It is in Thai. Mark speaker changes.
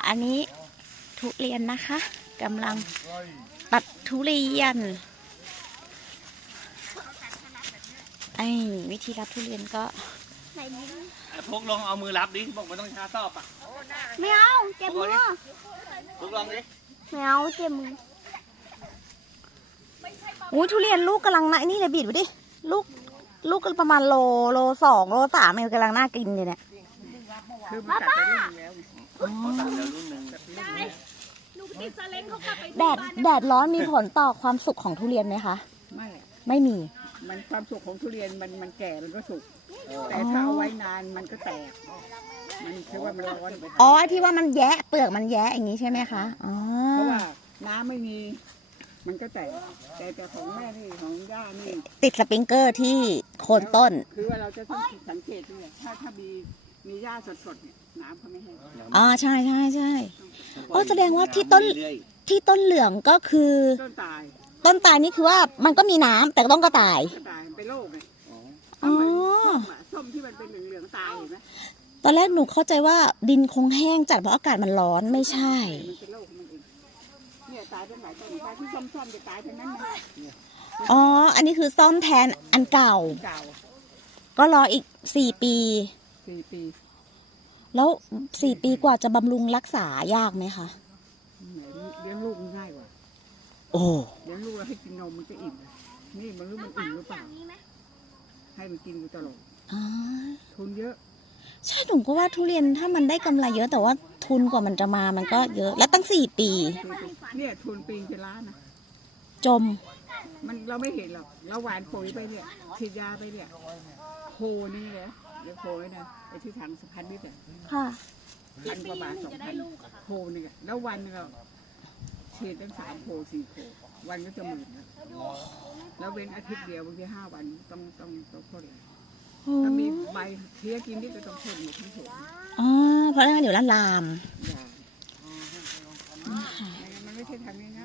Speaker 1: อันนี้ทุเรียนนะคะกำลังตัดทุเรียนวิธีรับทุเรียนก็
Speaker 2: พกลองเอามือรับดิบอกไม่ต้องช้าซอบอ่ะ
Speaker 3: ไม่เอาเจ็บมือ
Speaker 2: พกลองดิ
Speaker 3: ไม่เอาเจ็บมือ
Speaker 1: อุ้ยทุเรียนลูกกำลังน่านี่เลยบีดไว้ดิลูกก็ประมาณโล 2 โล 3มันกำลังน่ากินเลยเนี่ย
Speaker 2: คือมันตัดไปรุ่นแล้วตัดแล้วรุ่นหนึ่ง
Speaker 1: แดดร้อนมีผลต่อความสุกของทุเรียนไหมคะไม่มี
Speaker 4: มันความสุกของทุเรียนมันแก่มันก็สุกแต่ถ้าเอาไว้นานมันก็แตกมันคือว่ามันร้อน
Speaker 1: อ๋อที่ว่ามันแยะเปลือกมันแยะอย่างนี้ใช่ไหมคะอ๋อ
Speaker 4: เพราะว่าน้ำไม่มีมันก็แตกแต่ของแม่นี่ของย่านี่
Speaker 1: ติดสปริงเกอร์ที่โคนต้น
Speaker 4: คือว่าเราจะต้องสังเกตด้วยถ้ามีหญ้าสดๆเนี่ยน้ำเขาไม่ให้
Speaker 1: อ๋อใช่โอ้แสดงว่าที่ต้นเหลืองก็คือ
Speaker 4: ต้นต
Speaker 1: ายนี่คือว่ามันก็มีน้ำแต่ต้องก็ตาย
Speaker 4: เป็นโรคเลย
Speaker 1: อ๋อ
Speaker 4: ส้มที่มันเป็นเหลืองตายเห็นไหม
Speaker 1: ตอนแรกหนูเข้าใจว่าดินคงแห้งจัดเพราะอากาศมันร้อนไม่ใช่
Speaker 4: มันเป็นโรคมันเองเนี่ยตายเป็นหลายต้นตายที่ส้มๆจะตายทั้งนั้นนะ
Speaker 1: อ๋ออันนี้คือซ่อมแทนอันเก่าก็รออีก4 ปีแล้ว4 ปีกว่าจะบำรุงรักษายากไหมคะ
Speaker 4: เลี้ยงลูกง่ายกว่า
Speaker 1: โอ้
Speaker 4: เลี้ยงลูกแล้วให้กินนมมันจะอิ่มนี่มันรู้มันอิ่มหรือเปล่าให้มันกินอยู่ตลอดทุนเยอะ
Speaker 1: ใช่หนูก็ว่าทุเรียนถ้ามันได้กำไรเยอะแต่ว่าทุนกว่ามันจะมามันก็เยอะแล้วตั้ง4 ปี
Speaker 4: เนี่ยทุนปีเป็นล้านนะ
Speaker 1: จม
Speaker 4: มันเราไม่เห็นหรอกเราหวานปุ๋ยไปเนี่ยฉีดยาไปเนี่ยโคนี่เลยเดี๋ยวโคนะไอ้ที่ถัง1,000 ลิตร
Speaker 1: ค่ะ
Speaker 4: 1,000 กว่าบาท 2,000โคนี่แล้ววันนึงเราฉีดตั้ง3 โค 4 โควันก็จะ10,000แล้วเว้นอาทิตย์เดียวบางที5 วันต้องพ่นเลยถ้ามีใบเพี้ยกินนี่ก็ต้องพ่นหมดทั้งสวน
Speaker 1: อ๋อเพราะงั้นเดี๋ยวลาม
Speaker 4: มันไม่ใช่ทำง่